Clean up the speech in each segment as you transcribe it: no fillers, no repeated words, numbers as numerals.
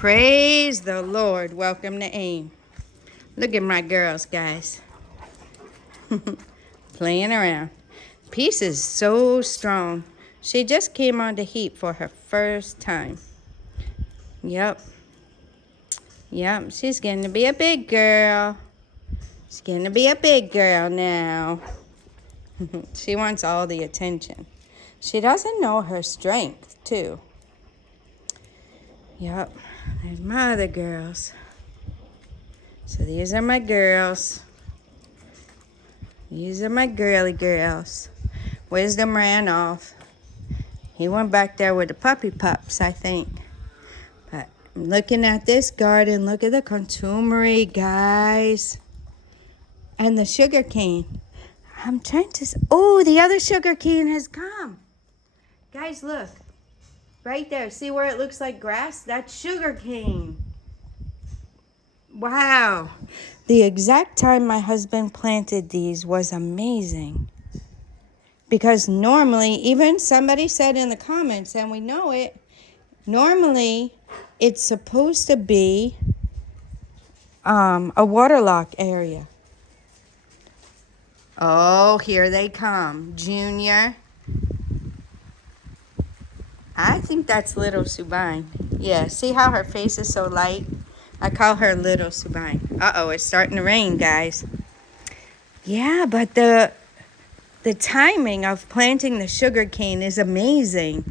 Praise the Lord. Welcome to AIM. Look at my girls, guys. Playing around. Peace is so strong. She just came on the heat for her first time. Yep. She's getting to be a big girl. She's getting to be a big girl now. She wants all the attention. She doesn't know her strength, too. Yep. There's my other girls. So these are my girls. These are my girly girls. Wisdom ran off. He went back there with the puppy pups, I think. But I'm looking at this garden. Look at the contumery, guys. And the sugar cane. I'm trying to... Oh, the other sugar cane has come. Guys, look. Right there. See where it looks like grass? That's sugar cane. Wow. The exact time my husband planted these was amazing. Because normally, even somebody said in the comments, and we know it, normally it's supposed to be a waterlock area. Oh, here they come. Junior. I think that's little Subine. Yeah, see how her face is so light? I call her little Subine. Uh-oh, it's starting to rain, guys. Yeah, but the timing of planting the sugar cane is amazing.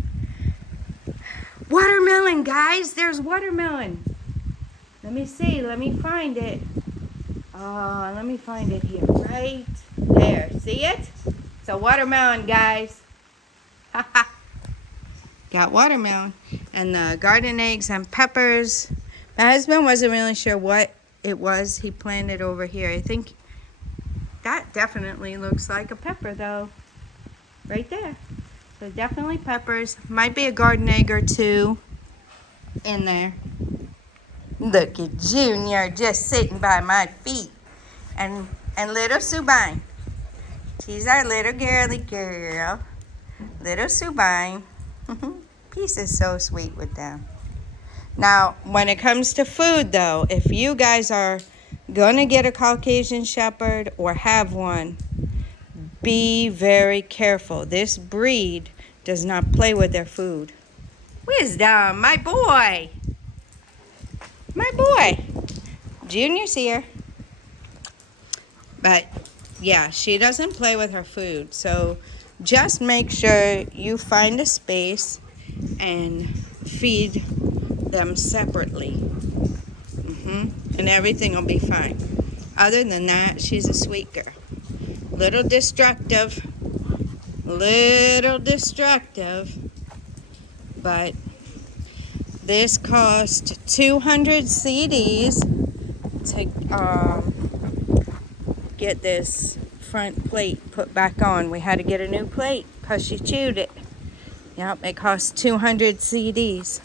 Watermelon, guys. There's watermelon. Let me see. Let me find it. Oh, let me find it here. Right there. See it? It's a watermelon, guys. Got watermelon. And the garden eggs and peppers. My husband wasn't really sure what it was he planted over here. I think that definitely looks like a pepper, though. Right there. So definitely peppers. Might be a garden egg or two in there. Look at Junior just sitting by my feet. And little Subine. She's our little girly girl. Little Subine. Peace is so sweet with them. Now, when it comes to food, though, if you guys are going to get a Caucasian Shepherd or have one, be very careful. This breed does not play with their food. Wisdom, my boy. My boy. Junior's here. But, yeah, she doesn't play with her food. So just make sure you find a space and feed them separately. And everything will be fine. Other than that, she's a sweet girl. Little destructive. But this cost 200 CDs to get this front plate put back on. We had to get a new plate because she chewed it. Yep, it cost 200 CDs.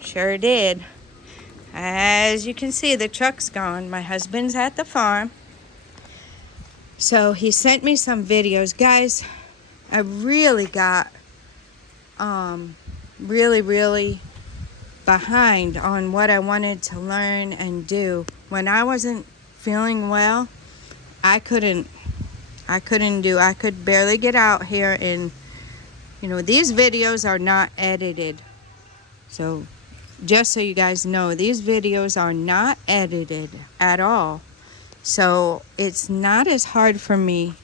Sure did. As you can see, the truck's gone. My husband's at the farm. So he sent me some videos. Guys, I really got really behind on what I wanted to learn and do. When I wasn't feeling well, I could barely get out here, and these videos are not edited. So just so you guys know, these videos are not edited at all. So it's not as hard for me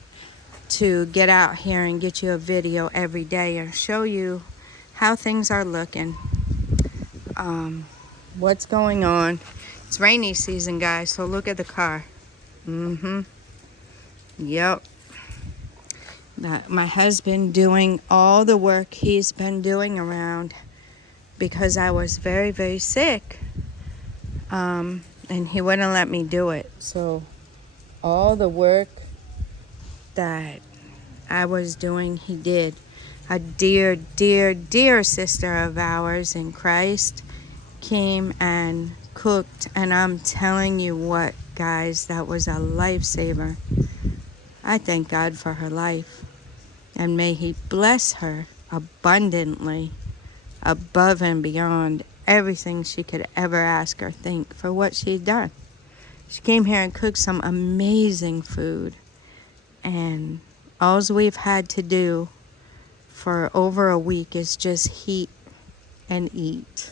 to get out here and get you a video every day and show you how things are looking, what's going on. It's rainy season, guys, so look at the car. Yep. My husband doing all the work he's been doing around because I was very, very sick. And he wouldn't let me do it. So all the work that I was doing, he did. A dear sister of ours in Christ came and cooked. And I'm telling you what, guys, that was a lifesaver. I thank God for her life. And may he bless her abundantly, above and beyond everything she could ever ask or think for what she'd done. She came here and cooked some amazing food. And all we've had to do for over a week is just heat and eat.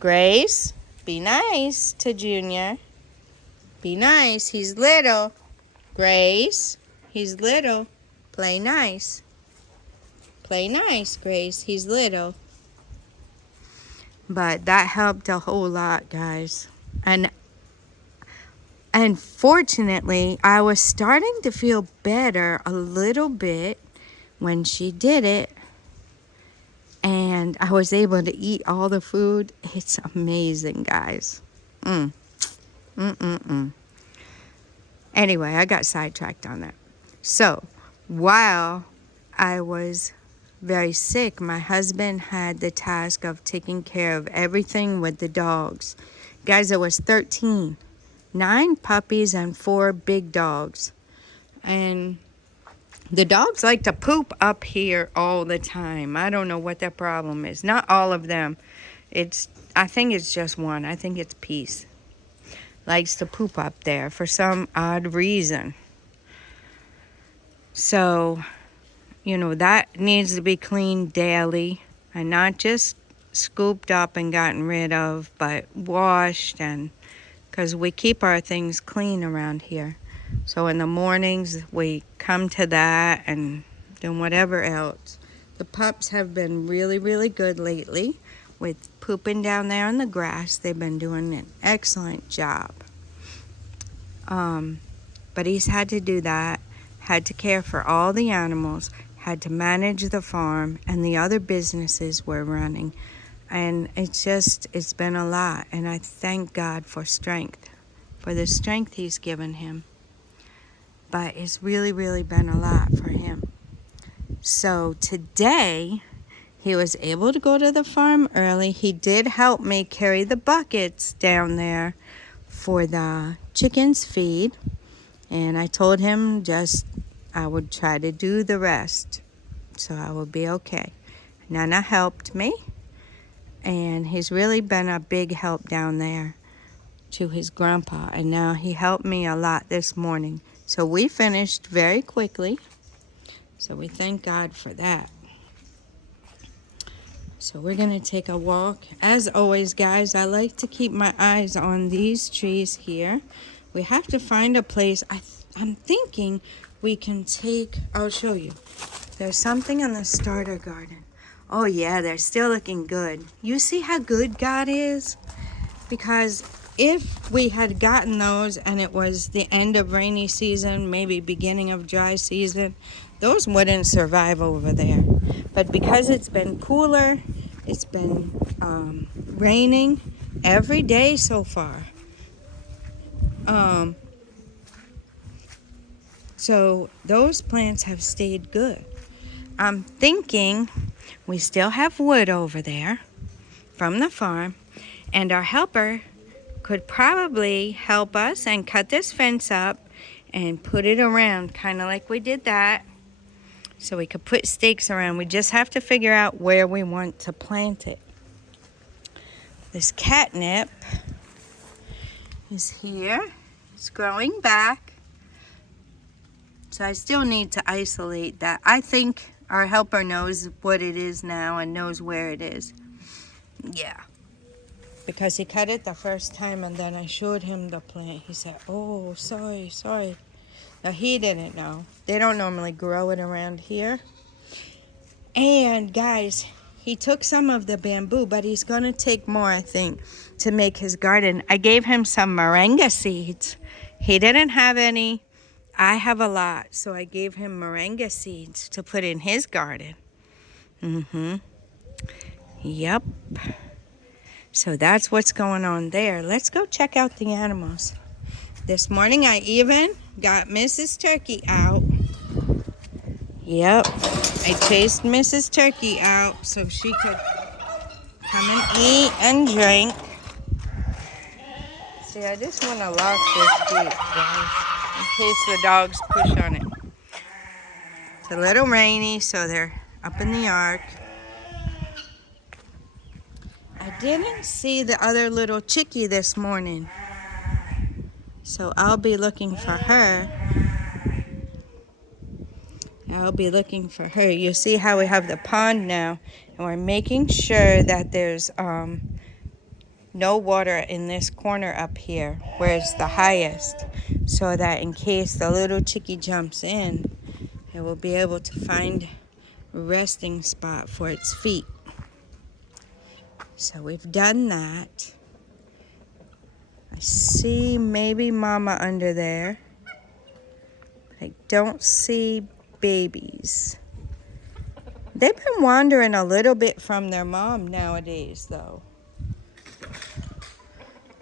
Grace, be nice to Junior. Be nice. He's little. Grace, he's little. Play nice. Play nice, Grace. He's little. But that helped a whole lot, guys. And fortunately, I was starting to feel better a little bit when she did it. And I was able to eat all the food. It's amazing, guys. Anyway, I got sidetracked on that. So, while I was very sick, my husband had the task of taking care of everything with the dogs. Guys, it was 13. 9 puppies and 4 big dogs. And the dogs like to poop up here all the time. I don't know what their problem is. Not all of them. I think it's just one. I think it's Peace. Likes to poop up there for some odd reason. So, that needs to be cleaned daily. And not just scooped up and gotten rid of, but washed, and because we keep our things clean around here. So in the mornings, we come to that and do whatever else. The pups have been really, really good lately with pooping down there on the grass. They've been doing an excellent job. But he's had to do that, had to care for all the animals, had to manage the farm and the other businesses we're running. And it's been a lot. And I thank God for strength, for the strength he's given him. But it's really, really been a lot for him. So today, he was able to go to the farm early. He did help me carry the buckets down there for the chickens' feed. And I told him I would try to do the rest. So I will be okay. Nana helped me. And he's really been a big help down there to his grandpa. And now he helped me a lot this morning. So we finished very quickly. So we thank God for that. So we're going to take a walk. As always, guys, I like to keep my eyes on these trees here. We have to find a place. I'm thinking we can I'll show you. There's something in the starter garden. Oh yeah, they're still looking good. You see how good God is? Because if we had gotten those and it was the end of rainy season, maybe beginning of dry season, those wouldn't survive over there. But because it's been cooler, it's been raining every day so far. So those plants have stayed good. I'm thinking we still have wood over there from the farm, and our helper could probably help us and cut this fence up and put it around, kind of like we did that, so we could put stakes around. We just have to figure out where we want to plant it. This catnip is here. It's growing back. So I still need to isolate that. I think our helper knows what it is now and knows where it is. Yeah. Because he cut it the first time and then I showed him the plant. He said, oh, sorry. Now he didn't know. They don't normally grow it around here. And guys, he took some of the bamboo, but he's going to take more, I think, to make his garden. I gave him some moringa seeds. He didn't have any. I have a lot, so I gave him moringa seeds to put in his garden. Yep. So that's what's going on there. Let's go check out the animals. This morning I even got Mrs. Turkey out. Yep. I chased Mrs. Turkey out so she could come and eat and drink. See, I just want to lock this gate, guys, in case the dogs push on it. It's a little rainy, so they're up in the ark. I didn't see the other little chickie this morning, so I'll be looking for her. You see how we have the pond now, and we're making sure that there's no water in this corner up here where it's the highest, so that in case the little chickie jumps in, it will be able to find a resting spot for its feet. So we've done that. I see maybe mama under there. I don't see babies. They've been wandering a little bit from their mom nowadays, though.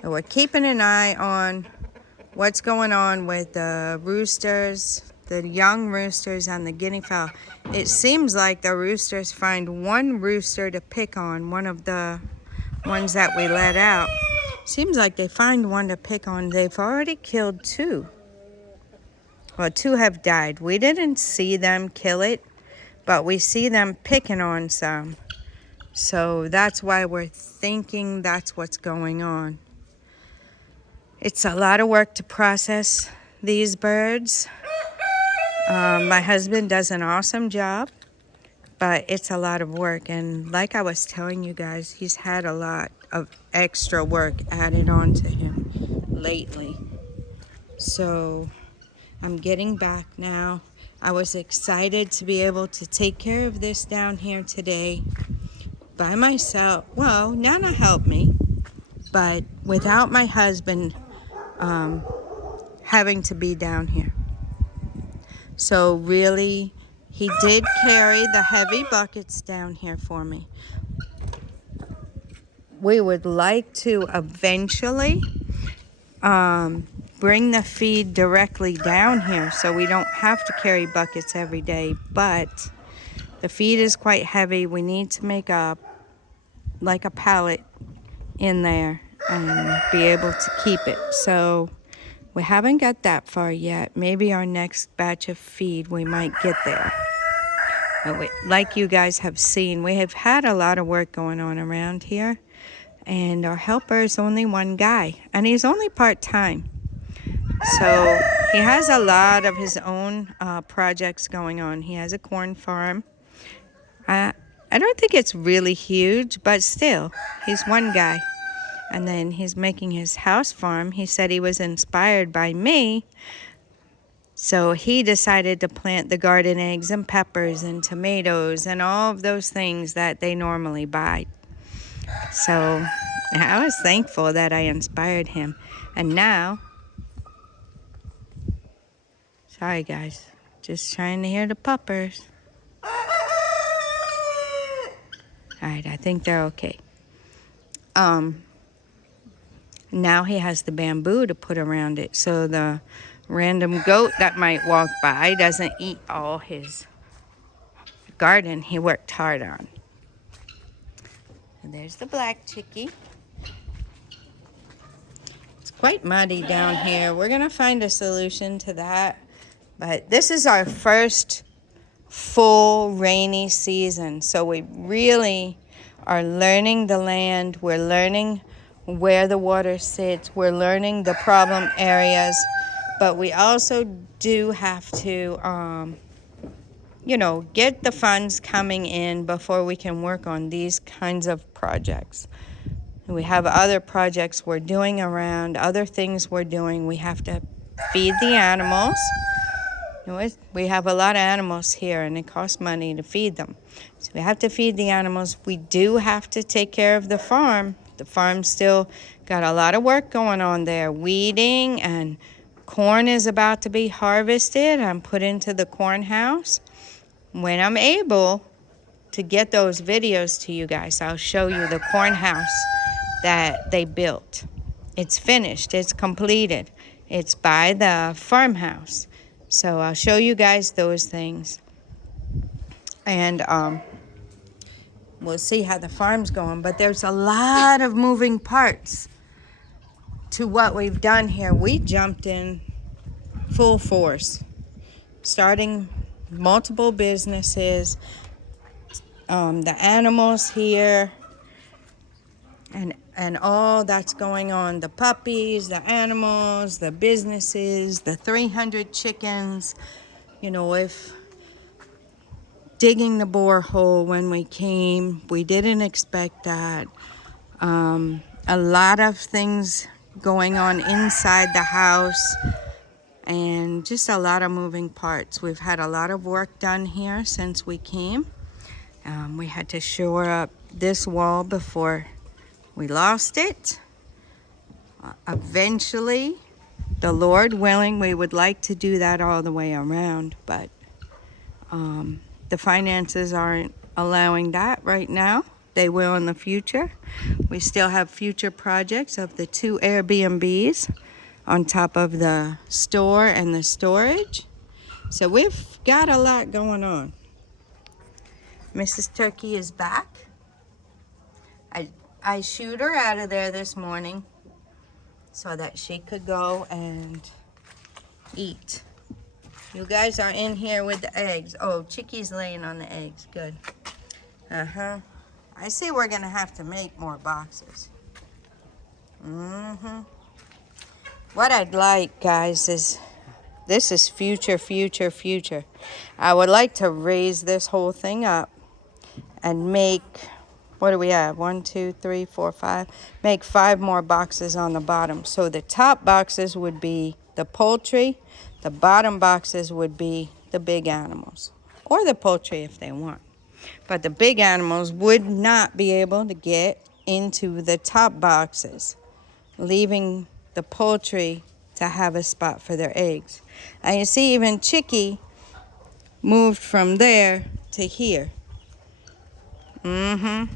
And we're keeping an eye on what's going on with the roosters, the young roosters, and the guinea fowl. It seems like the roosters find one rooster to pick on, one of the ones that we let out. Seems like they find one to pick on. They've already killed 2. Well, 2 have died. We didn't see them kill it, but we see them picking on some. So that's why we're thinking that's what's going on. It's a lot of work to process these birds. My husband does an awesome job, but it's a lot of work. And like I was telling you guys, he's had a lot of extra work added on to him lately. So I'm getting back now. I was excited to be able to take care of this down here today by myself. Well, Nana helped me, but without my husband having to be down here. So really, he did carry the heavy buckets down here for me. We would like to eventually bring the feed directly down here so we don't have to carry buckets every day, but the feed is quite heavy. We need to make a pallet in there and be able to keep it. So we haven't got that far yet. Maybe our next batch of feed we might get there. Like you guys have seen, we have had a lot of work going on around here, and our helper is only one guy, and he's only part-time. So he has a lot of his own projects going on. He has a corn farm. I don't think it's really huge, but still, he's one guy. And then he's making his house farm. He said he was inspired by me, so he decided to plant the garden eggs and peppers and tomatoes and all of those things that they normally buy. So I was thankful that I inspired him. And now, sorry guys, just trying to hear the puppers. Alright, I think they're okay. Now he has the bamboo to put around it so the random goat that might walk by doesn't eat all his garden he worked hard on. And there's the black chickie. It's quite muddy down here. We're going to find a solution to that. But this is our first full rainy season. So we really are learning the land. We're learning where the water sits. We're learning the problem areas. But we also do have to, get the funds coming in before we can work on these kinds of projects. We have other projects we're doing around, other things we're doing. We have to feed the animals. We have a lot of animals here, and it costs money to feed them. So we have to feed the animals. We do have to take care of the farm. The farm's still got a lot of work going on there. Weeding, and corn is about to be harvested and put into the corn house. When I'm able to get those videos to you guys, I'll show you the corn house that they built. It's finished. It's completed. It's by the farmhouse. So I'll show you guys those things. And we'll see how the farm's going. But there's a lot of moving parts to what we've done here. We jumped in full force, starting multiple businesses. The animals here and all that's going on, the puppies, the animals, the businesses, the 300 chickens. You know, if digging the borehole when we came, we didn't expect that. A lot of things going on inside the house, and just a lot of moving parts. We've had a lot of work done here since we came. We had to shore up this wall before we lost it. Eventually, the Lord willing, we would like to do that all the way around, but the finances aren't allowing that right now. They will in the future. We still have future projects of the 2 Airbnbs on top of the store and the storage. So we've got a lot going on. Mrs. Turkey is back. I shooed her out of there this morning so that she could go and eat. You guys are in here with the eggs. Oh, Chicky's laying on the eggs. Good. I see we're going to have to make more boxes. What I'd like, guys, is this is future. I would like to raise this whole thing up and make, what do we have? 1, 2, 3, 4, 5. Make 5 more boxes on the bottom. So the top boxes would be the poultry. The bottom boxes would be the big animals, or the poultry if they want. But the big animals would not be able to get into the top boxes, leaving the poultry to have a spot for their eggs. And you see, even Chicky moved from there to here. I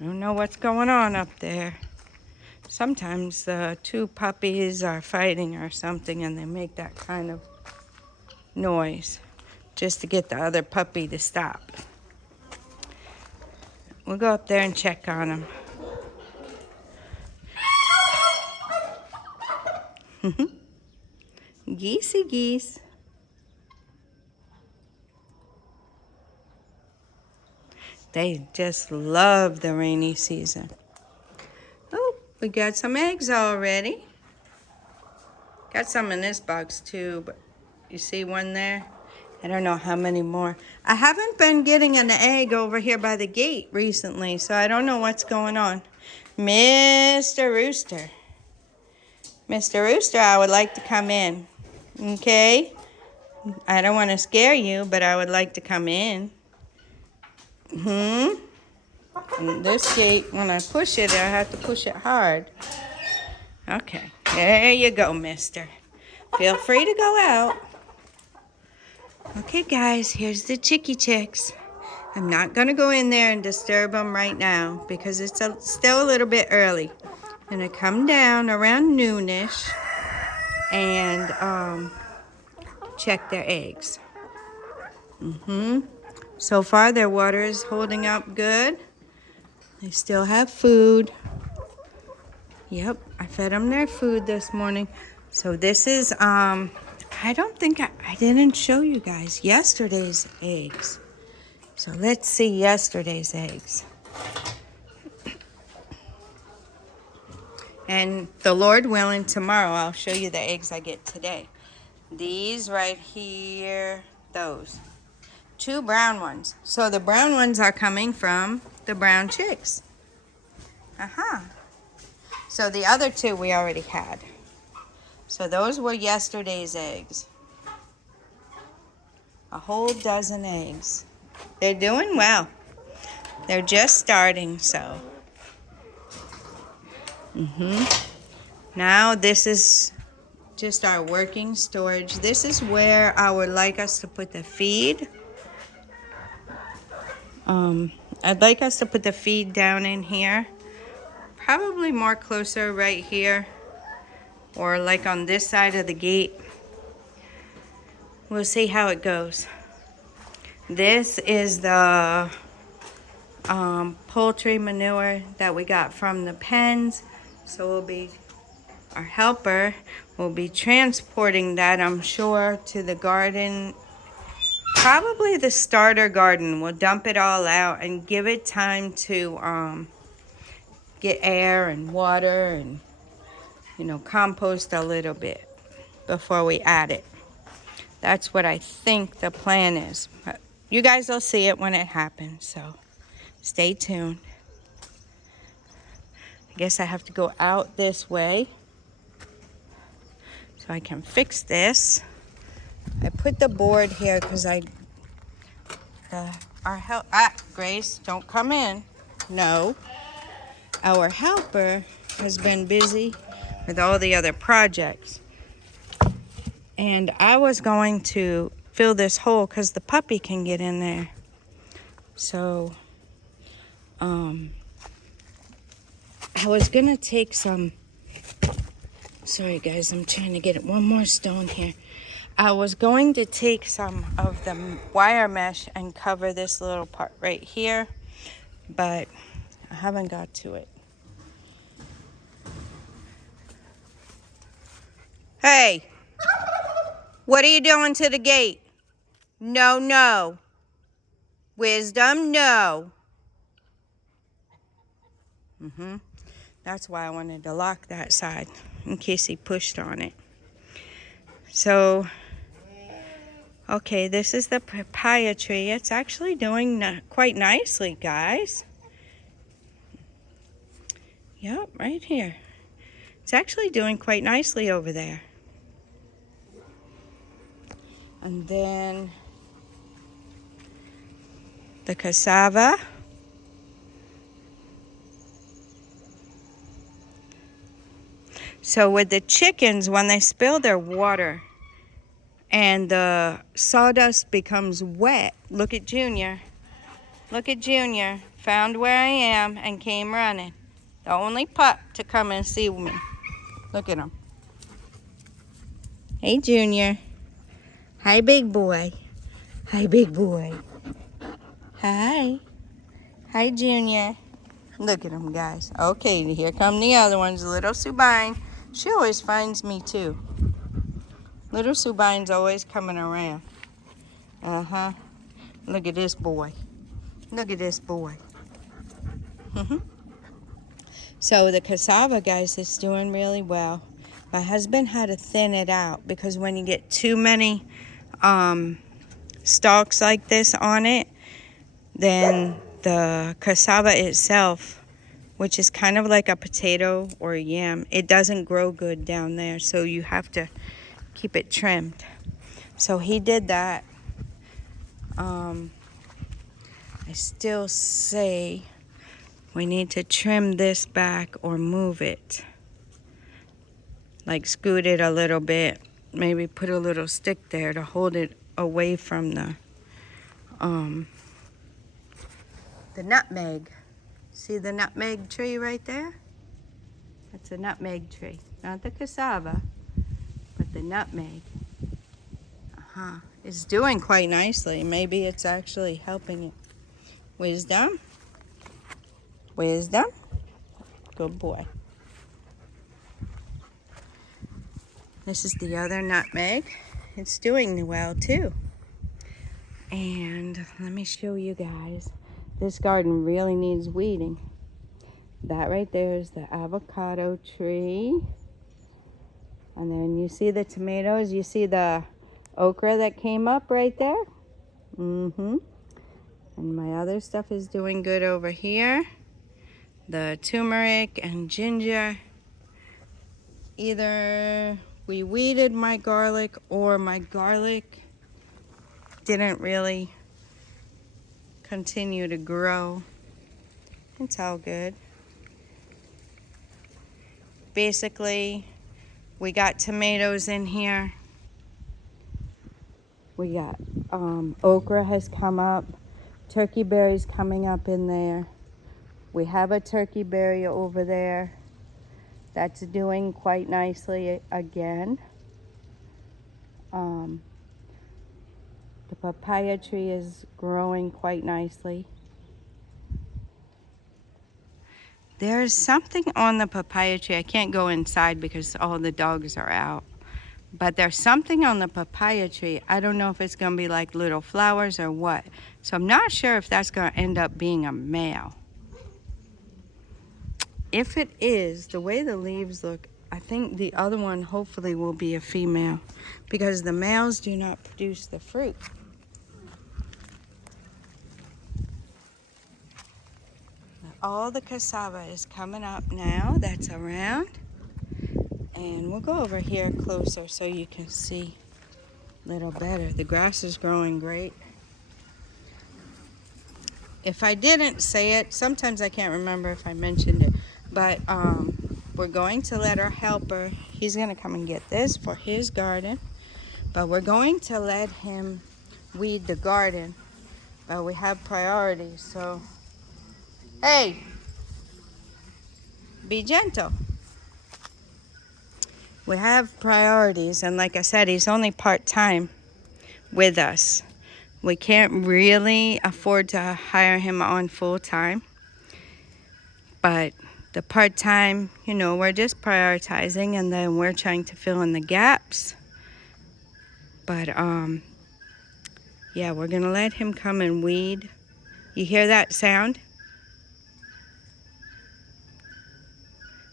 don't know what's going on up there. Sometimes the 2 puppies are fighting or something, and they make that kind of noise just to get the other puppy to stop. We'll go up there and check on them. Geesey geese. They just love the rainy season. Oh, we got some eggs already. Got some in this box too, but you see one there? I don't know how many more. I haven't been getting an egg over here by the gate recently, so I don't know what's going on. Mr. Rooster. Mr. Rooster, I would like to come in. Okay? I don't want to scare you, but I would like to come in. And this gate, when I push it, I have to push it hard. Okay, there you go, mister. Feel free to go out. Okay, guys, here's the Chicky chicks. I'm not going to go in there and disturb them right now because it's still a little bit early. I'm going to come down around noonish and check their eggs. So far, their water is holding up good. They still have food. Yep, I fed them their food this morning. So this is, I don't think I didn't show you guys yesterday's eggs. So let's see yesterday's eggs. And the Lord willing, tomorrow I'll show you the eggs I get today. These right here, those. 2 brown ones. So the brown ones are coming from the brown chicks. So the other 2 we already had. So those were yesterday's eggs. A whole dozen eggs. They're doing well. They're just starting, so. Now this is just our working storage. This is where I would like us to put the feed. I'd like us to put the feed down in here. Probably more closer right here. Or like on this side of the gate. We'll see how it goes. This is the poultry manure that we got from the pens. So our helper will be transporting that, I'm sure, to the garden probably the starter garden. We'll dump it all out and give it time to get air and water and, compost a little bit before we add it. That's what I think the plan is. But you guys will see it when it happens, so stay tuned. I guess I have to go out this way so I can fix this. I put the board here because Grace, don't come in. No. Our helper has been busy with all the other projects. And I was going to fill this hole because the puppy can get in there. So, I was going to take some... Sorry, guys, I'm trying to get one more stone here. I was going to take some of the wire mesh and cover this little part right here, but I haven't got to it. Hey, what are you doing to the gate? No, no. Wisdom, no. That's why I wanted to lock that side in case he pushed on it. So, okay, this is the papaya tree. It's actually doing quite nicely, guys. Yep, right here. It's actually doing quite nicely over there. And then the cassava. So with the chickens, when they spill their water and the sawdust becomes wet, look at Junior. Look at Junior. Found where I am and came running. The only pup to come and see me. Look at him. Hey, Junior. Hi, big boy. Hi, big boy. Hi. Hi, Junior. Look at him, guys. Okay, here come the other ones. Little Subine. She always finds me, too. Little Subine's always coming around. Uh-huh. Look at this boy. Look at this boy. So the cassava, guys, is doing really well. My husband had to thin it out because when you get too many stalks like this on it, then the cassava itself, which is kind of like a potato or a yam, it doesn't grow good down there. So you have to keep it trimmed. So he did that. I still say we need to trim this back or move it. Like scoot it a little bit. Maybe put a little stick there to hold it away from the nutmeg. See the nutmeg tree right there? That's a nutmeg tree. Not the cassava, but the nutmeg. It's doing quite nicely. Maybe it's actually helping it. Wisdom. Wisdom. Good boy. This is the other nutmeg. It's doing well too. And let me show you guys. This garden really needs weeding. That right there is the avocado tree. And then you see the tomatoes. You see the okra that came up right there. And my other stuff is doing good over here. The turmeric and ginger. Either we weeded my garlic or my garlic didn't really continue to grow. It's all good. Basically, we got tomatoes in here. We got okra has come up. Turkey berries coming up in there. We have a turkey berry over there. That's doing quite nicely again. The papaya tree is growing quite nicely. There's something on the papaya tree. I can't go inside because all the dogs are out. But there's something on the papaya tree. I don't know if it's going to be like little flowers or what. So I'm not sure if that's going to end up being a male. If it is, the way the leaves look, I think the other one hopefully will be a female, because the males do not produce the fruit. All the cassava is coming up now that's around. And we'll go over here closer so you can see a little better. The grass is growing great. If I didn't say it, sometimes I can't remember if I mentioned it, but we're going to let our helper, he's going to come and get this for his garden, but we're going to let him weed the garden. But we have priorities, so hey, be gentle. We have priorities, and like I said, he's only part-time with us. We can't really afford to hire him on full-time, but the part-time, you know, we're just prioritizing, and then we're trying to fill in the gaps. But yeah, we're gonna let him come and weed. You hear that sound?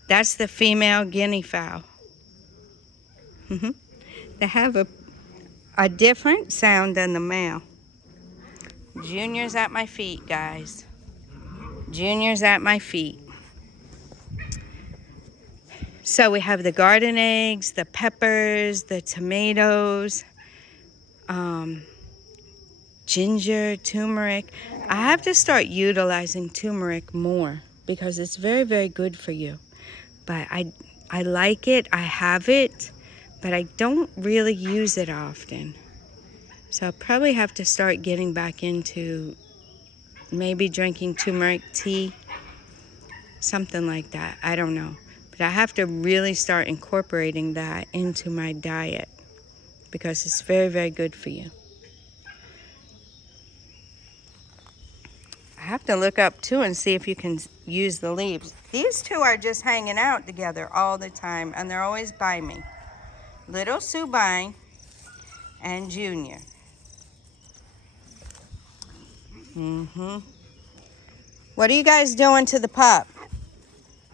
That's the female guinea fowl. They have a different sound than the male. Junior's at my feet, guys. Junior's at my feet. So we have the garden eggs, the peppers, the tomatoes, ginger, turmeric. I have to start utilizing turmeric more because it's very, very good for you. But I like it, I have it, but I don't really use it often. So I'll probably have to start getting back into maybe drinking turmeric tea, something like that. I don't know. But I have to really start incorporating that into my diet because it's very, very good for you. I have to look up too and see if you can use the leaves. These two are just hanging out together all the time, and they're always by me. Little Subine and Junior. What are you guys doing to the pup?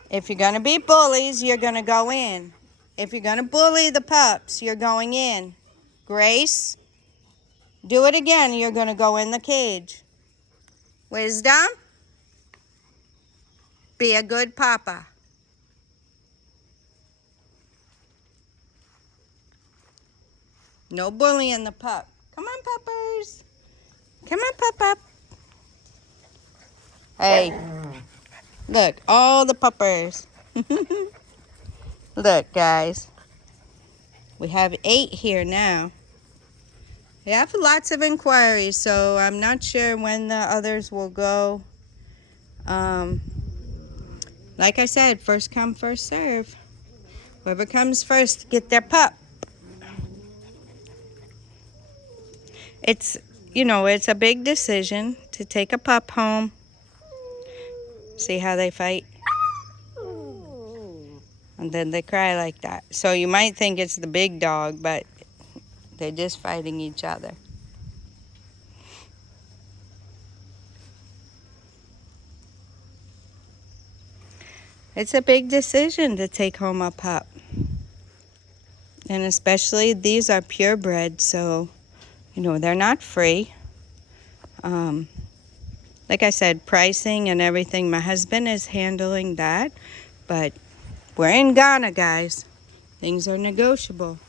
If you're going to be bullies, you're going to go in. If you're going to bully the pups, you're going in. Grace, do it again. You're going to go in the cage. Wisdom, be a good papa. No bullying the pup. Come on, puppers. Come on, pup. Hey, look, all the puppers. Look, guys. We have 8 here now. We have lots of inquiries, so I'm not sure when the others will go. Like I said, first come, first serve. Whoever comes first, get their pup. It's, you know, it's a big decision to take a pup home. See how they fight? And then they cry like that. So you might think it's the big dog, but they're just fighting each other. It's a big decision to take home a pup. And especially these are purebred, so, you know, they're not free. Like I said, pricing and everything, my husband is handling that. But we're in Ghana, guys. Things are negotiable.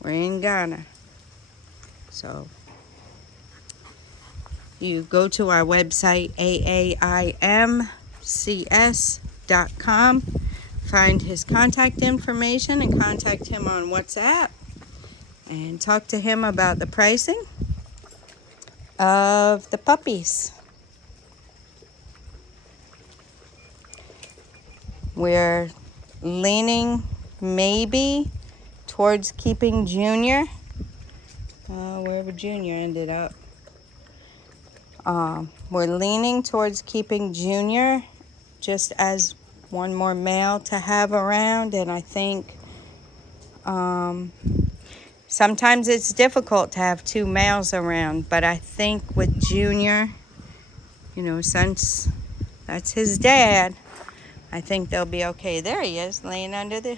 We're in Ghana. So you go to our website, aaimcs.com, find his contact information and contact him on WhatsApp and talk to him about the pricing of the puppies. We're leaning maybe towards keeping Junior. Wherever Junior ended up. We're leaning towards keeping Junior just as one more male to have around, and I think Sometimes it's difficult to have two males around, but I think with Junior, you know, since that's his dad, I think they'll be okay. There he is, laying under the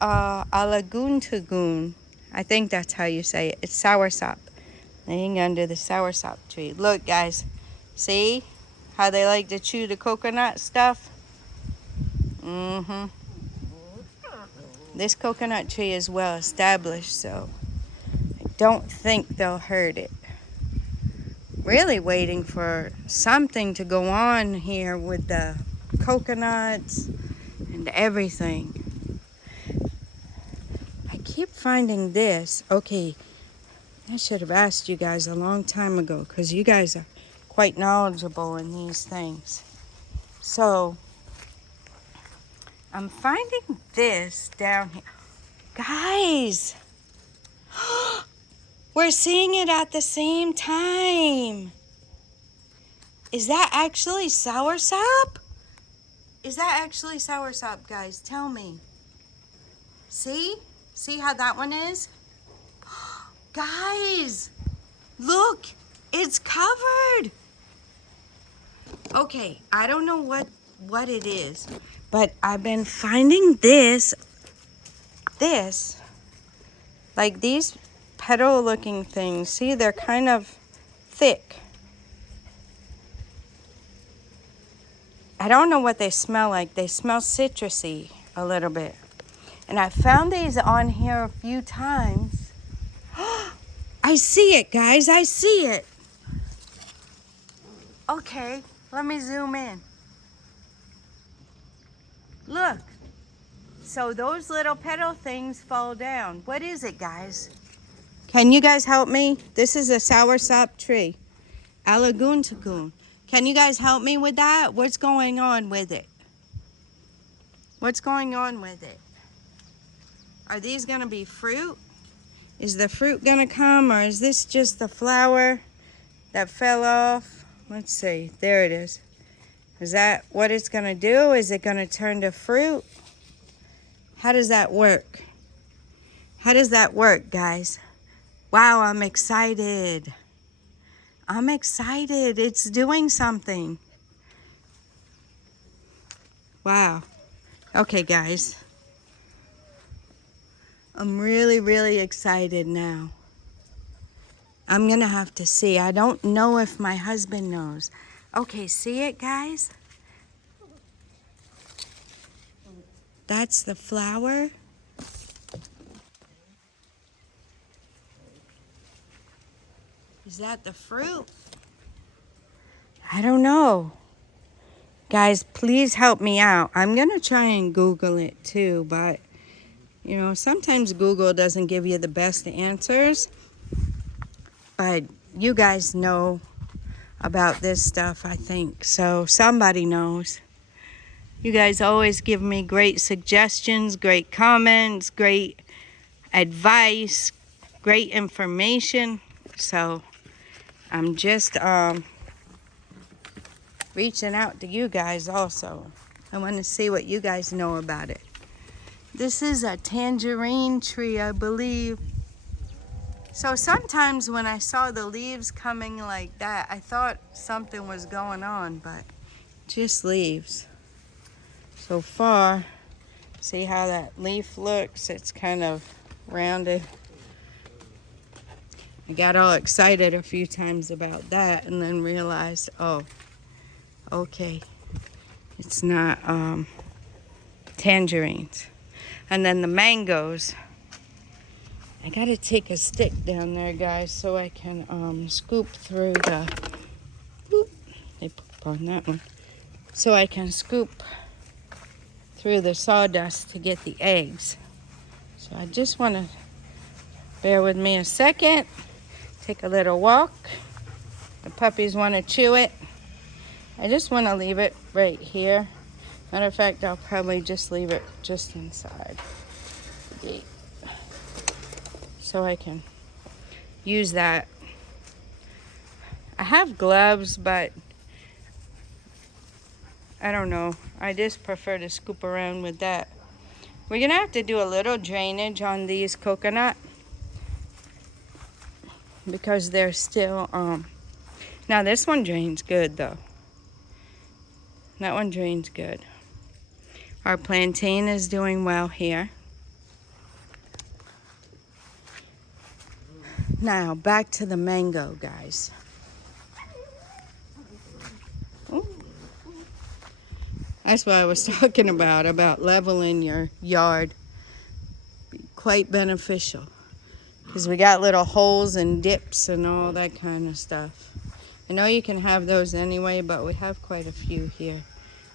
alaguntagoon. I think that's how you say it. It's soursop, laying under the soursop tree. Look, guys, see how they like to chew the coconut stuff? This coconut tree is well established, so I don't think they'll hurt it. Really waiting for something to go on here with the coconuts and everything. I keep finding this. Okay, I should have asked you guys a long time ago because you guys are quite knowledgeable in these things. So, I'm finding this down here. Guys, we're seeing it at the same time. Is that actually soursop? Is that actually soursop, guys? Tell me. See? See how that one is? Guys, look, it's covered. Okay, I don't know what it is, but I've been finding this, like these petal looking things. See, they're kind of thick. I don't know what they smell like. They smell citrusy a little bit. And I found these on here a few times. I see it, guys. I see it. Okay, let me zoom in. Look. So those little petal things fall down. What is it, guys? Can you guys help me? This is a soursop tree. Alaguntagoon. Can you guys help me with that? What's going on with it? What's going on with it? Are these going to be fruit? Is the fruit going to come, or is this just the flower that fell off? Let's see. There it is. Is that what it's going to do? Is it going to turn to fruit? How does that work? How does that work, guys? Wow, I'm excited. I'm excited. It's doing something. Wow. Okay, guys. I'm really, really excited now. I'm going to have to see. I don't know if my husband knows. Okay, see it, guys? That's the flower. Is that the fruit? I don't know. Guys, please help me out. I'm going to try and Google it too, but you know, sometimes Google doesn't give you the best answers. But you guys know about this stuff, I think. So somebody knows. You guys always give me great suggestions, great comments, great advice, great information. So I'm just reaching out to you guys also. I want to see what you guys know about it. This is a tangerine tree, I believe. So sometimes when I saw the leaves coming like that, I thought something was going on, but just leaves. So far, see how that leaf looks? It's kind of rounded. I got all excited a few times about that and then realized, oh, okay, it's not tangerines. And then the mangoes. I gotta take a stick down there, guys, so I can scoop through the, they poop on that one. So I can scoop through the sawdust to get the eggs. So I just wanna bear with me a second, take a little walk. The puppies wanna chew it. I just wanna leave it right here. Matter of fact, I'll probably just leave it just inside the gate, so I can use that. I have gloves, but I don't know. I just prefer to scoop around with that. We're gonna have to do a little drainage on these coconut because they're still, now this one drains good though. That one drains good. Our plantain is doing well here. Now back to the mango, guys. Ooh. That's what I was talking about leveling your yard. Quite beneficial. Because we got little holes and dips and all that kind of stuff. I know you can have those anyway, but we have quite a few here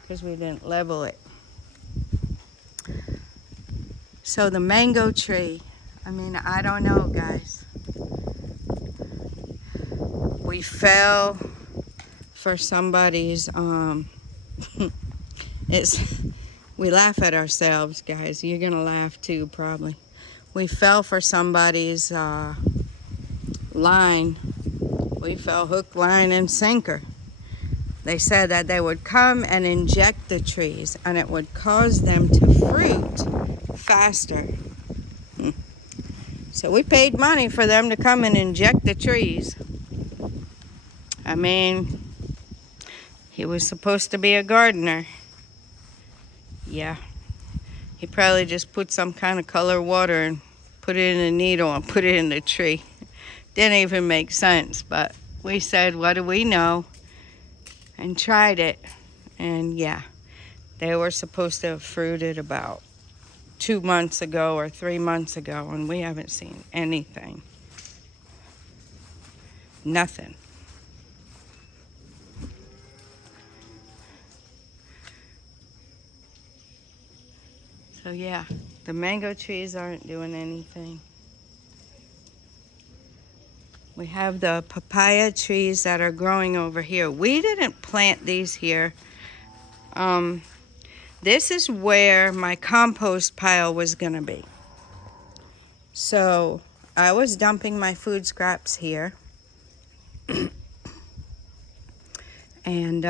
because we didn't level it. So the mango tree, I mean, I don't know, guys. We fell for somebody's, we laugh at ourselves, guys. You're gonna laugh too, probably. We fell for somebody's line. We fell hook, line, and sinker. They said that they would come and inject the trees and it would cause them to fruit faster. So we paid money for them to come and inject the trees. I mean, he was supposed to be a gardener. Yeah. He probably just put some kind of color water and put it in a needle and put it in the tree. Didn't even make sense, but we said, what do we know? And tried it. And yeah, they were supposed to have fruited about 2 months ago or 3 months ago, and we haven't seen anything. Nothing. So yeah, the mango trees aren't doing anything. We have the papaya trees that are growing over here. We didn't plant these here. This is where my compost pile was gonna be. So I was dumping my food scraps here. And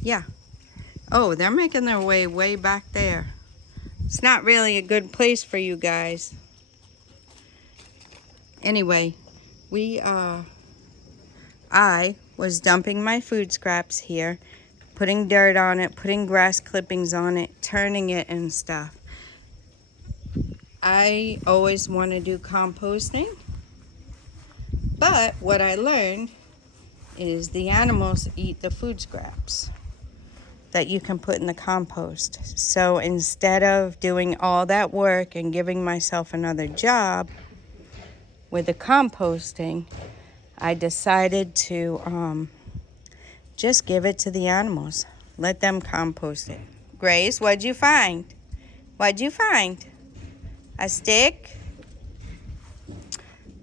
yeah. Oh, they're making their way back there. It's not really a good place for you guys. Anyway, I was dumping my food scraps here, putting dirt on it, putting grass clippings on it, turning it and stuff. I always want to do composting, but what I learned is the animals eat the food scraps that you can put in the compost. So instead of doing all that work and giving myself another job with the composting, I decided to just give it to the animals. Let them compost it. Grace, what'd you find? What'd you find? A stick?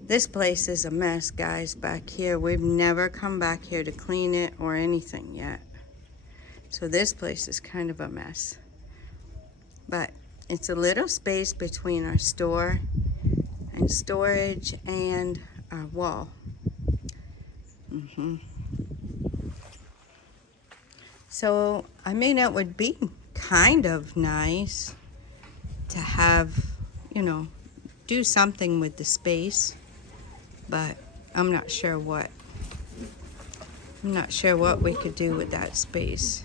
This place is a mess, guys, back here. We've never come back here to clean it or anything yet. So this place is kind of a mess. But it's a little space between our store and storage and our wall. So, I mean, it would be kind of nice to have, you know, do something with the space, but I'm not sure what. I'm not sure what we could do with that space.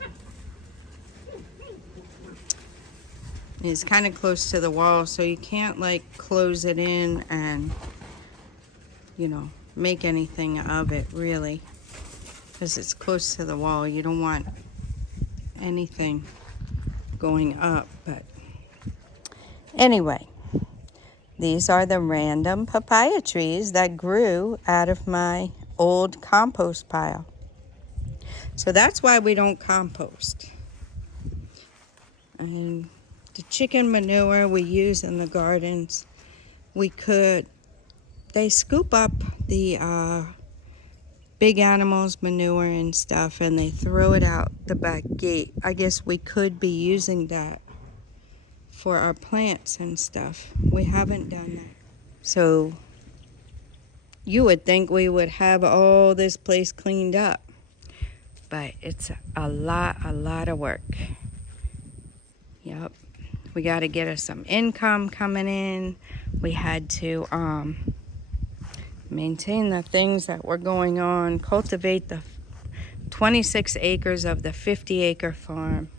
It's kind of close to the wall, so you can't like close it in and, you know, make anything of it really, because it's close to the wall. You don't want anything going up. But anyway, these are the random papaya trees that grew out of my old compost pile. So that's why we don't compost. And the chicken manure we use in the gardens, they scoop up the big animals' manure and stuff, and they throw it out the back gate. I guess we could be using that for our plants and stuff. We haven't done that. So you would think we would have all this place cleaned up, but it's a lot of work. Yep. We got to get us some income coming in. We had to maintain the things that were going on, cultivate the 26 acres of the 50-acre farm.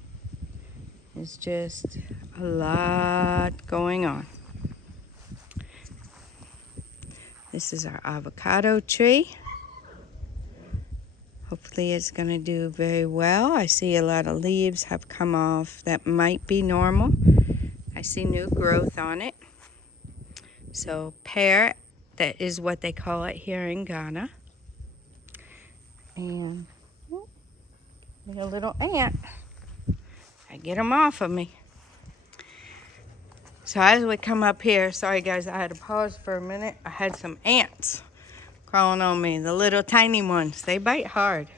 It's just a lot going on. This is our avocado tree. Hopefully it's going to do very well. I see a lot of leaves have come off that might be normal. I see new growth on it. So pear, that is what they call it here in Ghana. And a little ant. I get them off of me. So as we come up here, sorry guys, I had to pause for a minute. I had some ants crawling on me, the little tiny ones. They bite hard.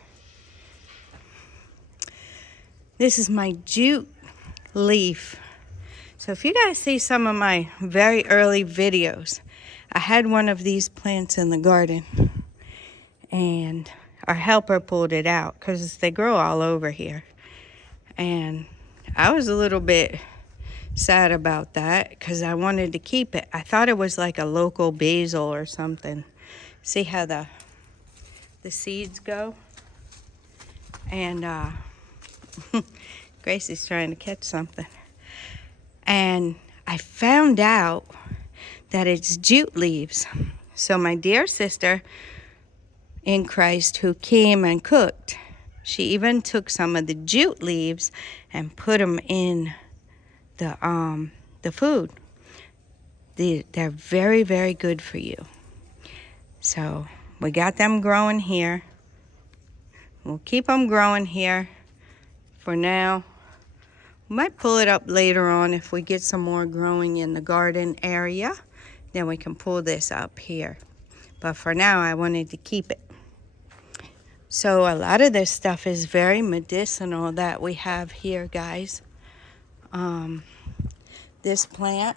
This is my jute leaf. So if you guys see some of my very early videos, I had one of these plants in the garden and our helper pulled it out because they grow all over here. And I was a little bit sad about that because I wanted to keep it. I thought it was like a local basil or something. See how the seeds go? And Gracie's trying to catch something. And I found out that it's jute leaves. So my dear sister in Christ who came and cooked, she even took some of the jute leaves and put them in the food. They're very, very good for you. So we got them growing here. We'll keep them growing here for now. We might pull it up later on if we get some more growing in the garden area. Then we can pull this up here. But for now, I wanted to keep it. So a lot of this stuff is very medicinal that we have here, guys. This plant,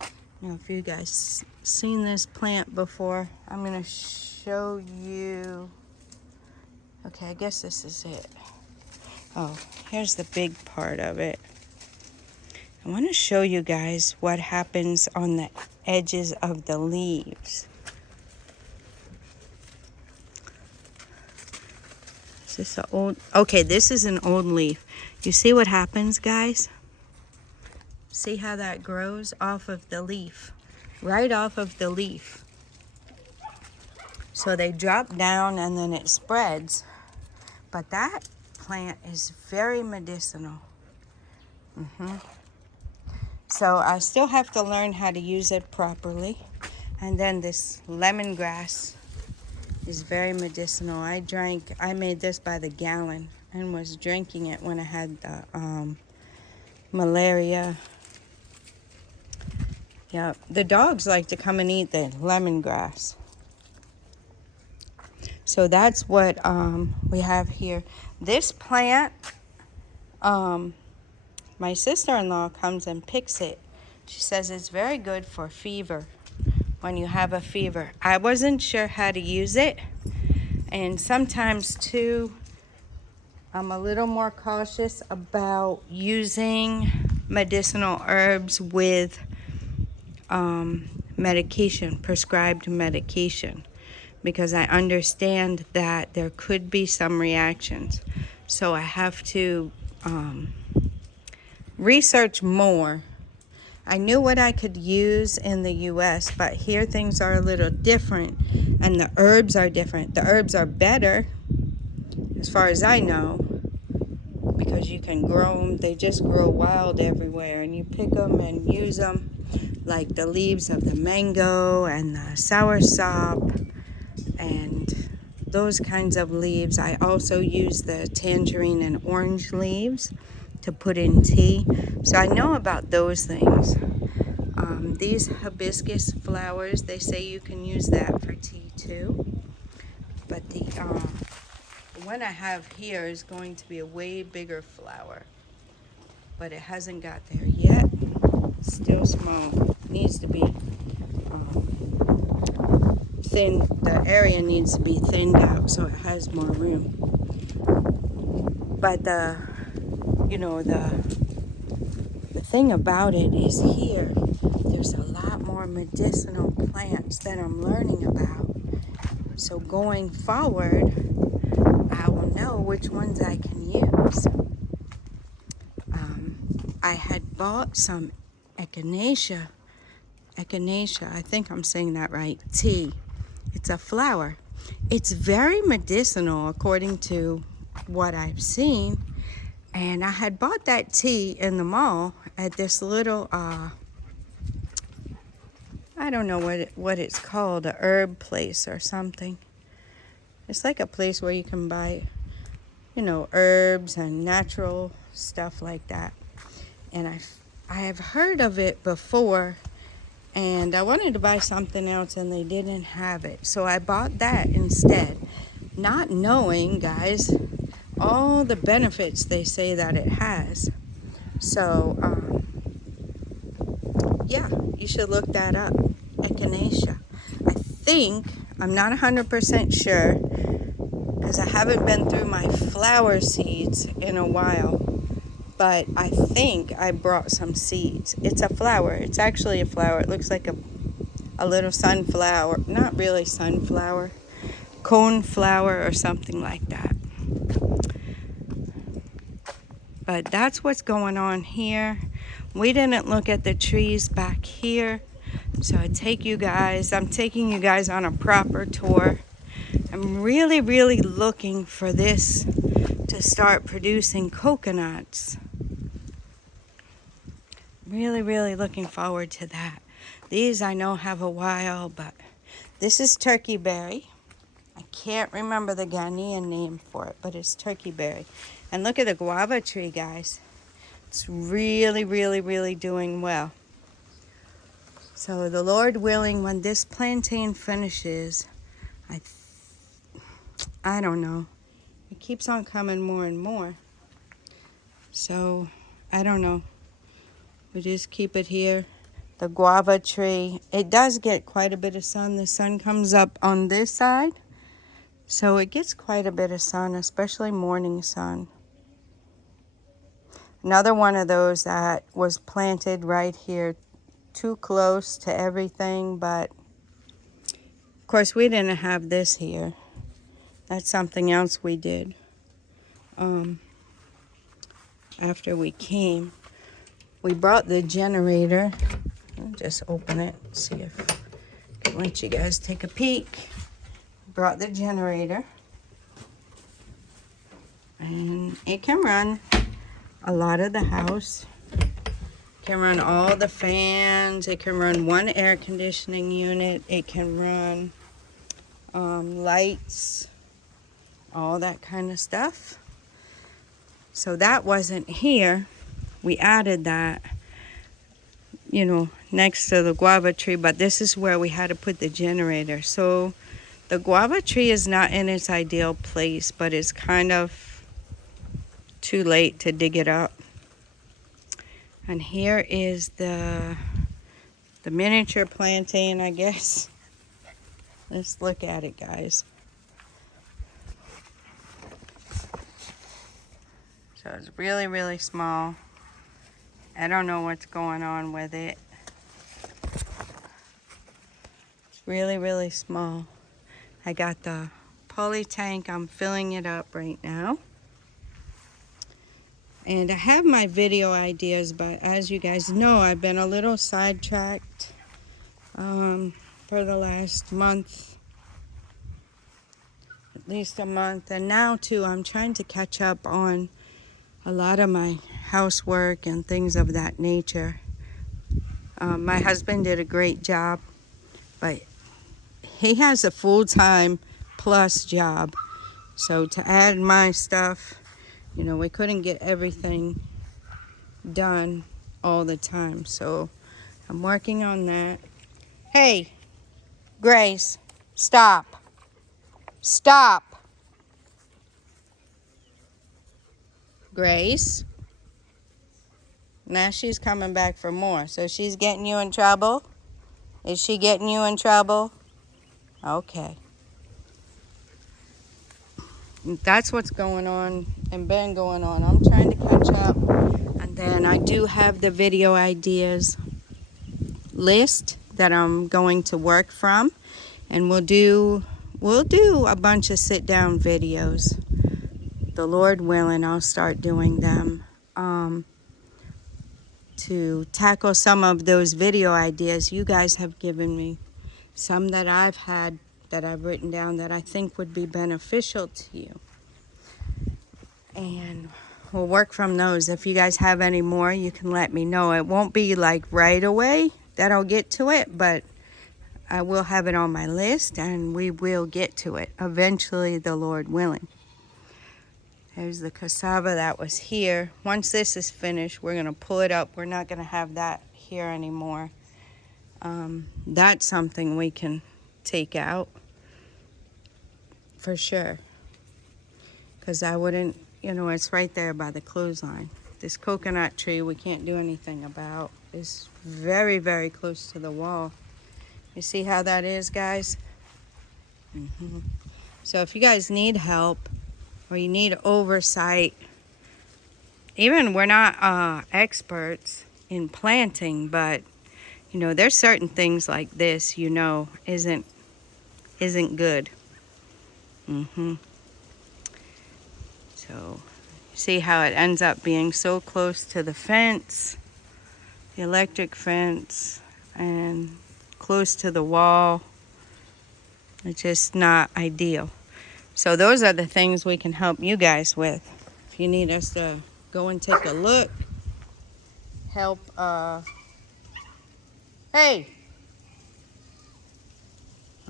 I don't know if you guys seen this plant before. I'm going to show you. Okay, I guess this is it. Oh, here's the big part of it. I want to show you guys what happens on the edges of the leaves. Is this an old? Okay, this is an old leaf. You see what happens, guys? See how that grows off of the leaf, right off of the leaf. So they drop down and then it spreads. But that plant is very medicinal. So I still have to learn how to use it properly. And then this lemongrass is very medicinal. I made this by the gallon and was drinking it when I had the malaria. Yeah, the dogs like to come and eat the lemongrass. So that's what we have here. This plant, my sister-in-law comes and picks it. She says it's very good for fever, when you have a fever. I wasn't sure how to use it. And sometimes, too, I'm a little more cautious about using medicinal herbs with medication, prescribed medication, because I understand that there could be some reactions. So I have to research more. I knew what I could use in the US, but here things are a little different and the herbs are different. The herbs are better, as far as I know, because you can grow them. They just grow wild everywhere and you pick them and use them, like the leaves of the mango and the soursop and those kinds of leaves. I also use the tangerine and orange leaves to put in tea. So I know about those things. These hibiscus flowers, they say you can use that for tea too. But the one I have here is going to be a way bigger flower. But it hasn't got there yet. Still small. Needs to be thin. The area needs to be thinned out so it has more room. But the The thing about it is here, there's a lot more medicinal plants that I'm learning about. So going forward, I will know which ones I can use. I had bought some echinacea, I think I'm saying that right, tea. It's a flower. It's very medicinal according to what I've seen. And I had bought that tea in the mall at this little, I don't know what it's called, a herb place or something. It's like a place where you can buy, herbs and natural stuff like that. And I have heard of it before, and I wanted to buy something else and they didn't have it. So I bought that instead, not knowing, guys, all the benefits they say that it has. So, yeah, you should look that up, echinacea. I'm not 100% sure, because I haven't been through my flower seeds in a while. But I think I brought some seeds. It's a flower. It's actually a flower. It looks like a little sunflower. Not really sunflower. Coneflower or something like that. But that's what's going on here. We didn't look at the trees back here. So I'm taking you guys on a proper tour. I'm really, really looking for this to start producing coconuts. Really, really looking forward to that. These I know have a while, but this is turkey berry. I can't remember the Ghanaian name for it, but it's turkey berry. And look at the guava tree, guys. It's really, really, really doing well. So the Lord willing, when this plantain finishes, I don't know. It keeps on coming more and more. So, I don't know. We just keep it here. The guava tree, it does get quite a bit of sun. The sun comes up on this side. So it gets quite a bit of sun, especially morning sun. Another one of those that was planted right here, too close to everything, but of course we didn't have this here. That's something else we did after we came. We brought the generator. I'll just open it, see if I can let you guys take a peek. Brought the generator, and it can run a lot of the house. It can run all the fans. It can run one air conditioning unit. It can run lights, all that kind of stuff. So that wasn't here. We added that, next to the guava tree, but this is where we had to put the generator. So the guava tree is not in its ideal place, but it's kind of too late to dig it up. And here is the miniature plantain, I guess. Let's look at it, guys. So it's really, really small. I don't know what's going on with it. It's really, really small. I got the poly tank. I'm filling it up right now. And I have my video ideas, but as you guys know, I've been a little sidetracked for the last month. At least a month. And now, too, I'm trying to catch up on a lot of my housework and things of that nature. My husband did a great job, but he has a full-time plus job. So to add my stuff, we couldn't get everything done all the time. So I'm working on that. Hey, Grace, stop. Stop. Grace. Now she's coming back for more. So she's getting you in trouble? Is she getting you in trouble? Okay. That's what's going on and been going on. I'm trying to catch up and And then I do have the video ideas list that I'm going to work from, and we'll do a bunch of sit down videos. The Lord willing, I'll start doing them to tackle some of those video ideas you guys have given me, some that I've had that I've written down that I think would be beneficial to you, and we'll work from those. If you guys have any more, you can let me know. It won't be like right away that I'll get to it, but I will have it on my list, and we will get to it eventually, the Lord willing. There's the cassava that was here. Once this is finished, we're going to pull it up. We're not going to have that here anymore. That's something we can take out for sure. Because I wouldn't, it's right there by the clothesline. This coconut tree we can't do anything about. It's very, very close to the wall. You see how that is, guys? So if you guys need help, or you need oversight, even we're not experts in planting, but there's certain things like this isn't good. So see how it ends up being so close to the fence, the electric fence, and close to the wall. It's just not ideal. So those are the things we can help you guys with. If you need us to go and take a look, help, hey!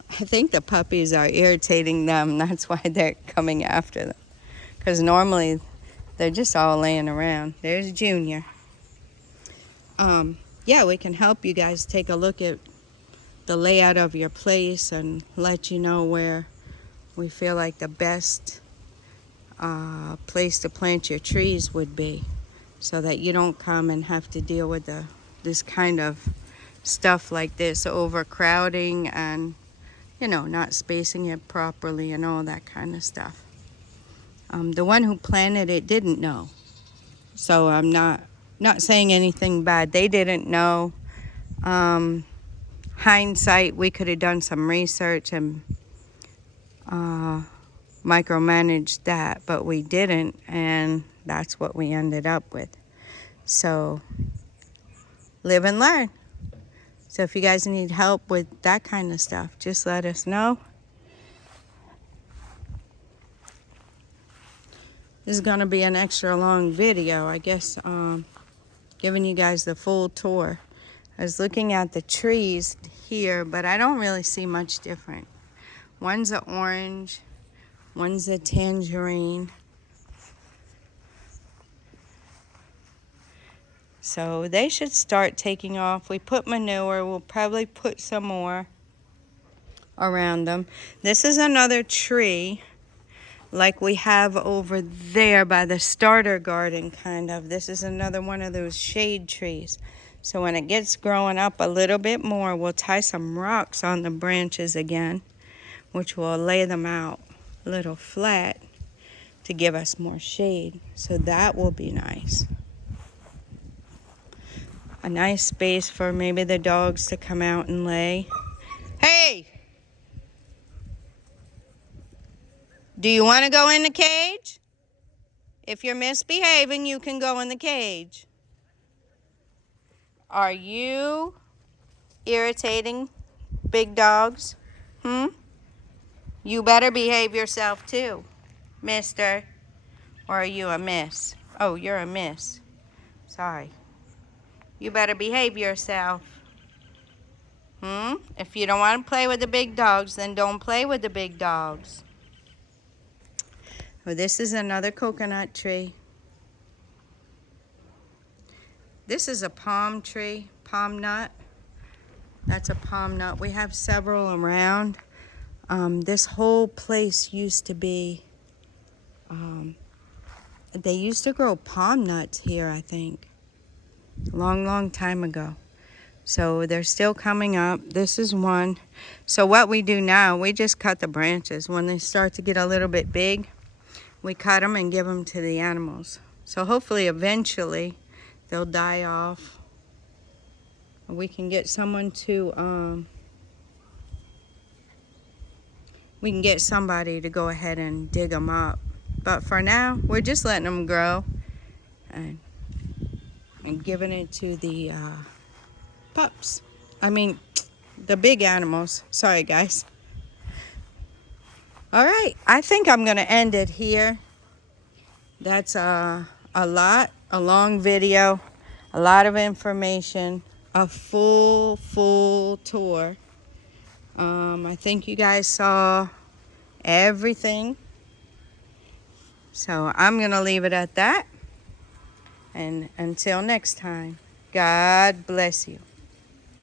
I think the puppies are irritating them. That's why they're coming after them. Because normally they're just all laying around. There's Junior. Yeah, we can help you guys take a look at the layout of your place and let you know where we feel like the best place to plant your trees would be, so that you don't come and have to deal with this kind of stuff like this, overcrowding and not spacing it properly and all that kind of stuff. The one who planted it didn't know, so I'm not saying anything bad. They didn't know. Hindsight, we could have done some research and micromanaged that, but we didn't, and that's what we ended up with. So live and learn. So if you guys need help with that kind of stuff, just let us know. This is going to be an extra long video, I guess, giving you guys the full tour. I was looking at the trees here, but I don't really see much different. One's an orange, one's a tangerine. So they should start taking off. We put manure, we'll probably put some more around them. This is another tree like we have over there by the starter garden, kind of. This is another one of those shade trees. So when it gets growing up a little bit more, we'll tie some rocks on the branches again, which will lay them out a little flat to give us more shade. So that will be nice. A nice space for maybe the dogs to come out and lay. Hey! Do you want to go in the cage? If you're misbehaving, you can go in the cage. Are you irritating big dogs? You better behave yourself too, mister. Or are you a miss? Oh, you're a miss. Sorry. You better behave yourself. If you don't want to play with the big dogs, then don't play with the big dogs. Well, this is another coconut tree. This is a palm tree, palm nut. That's a palm nut. We have several around. This whole place used to be, they used to grow palm nuts here, I think. Long time ago. So they're still coming up. This is one. So what we do now, we just cut the branches. When they start to get a little bit big, we cut them and give them to the animals. So hopefully eventually they'll die off. We can get someone to, we can get somebody to go ahead and dig them up. But for now, we're just letting them grow and giving it to the pups. I mean, the big animals. Sorry, guys. All right, I think I'm going to end it here. That's a long video, a lot of information, a full tour. I think you guys saw everything. So I'm going to leave it at that. And until next time, God bless you.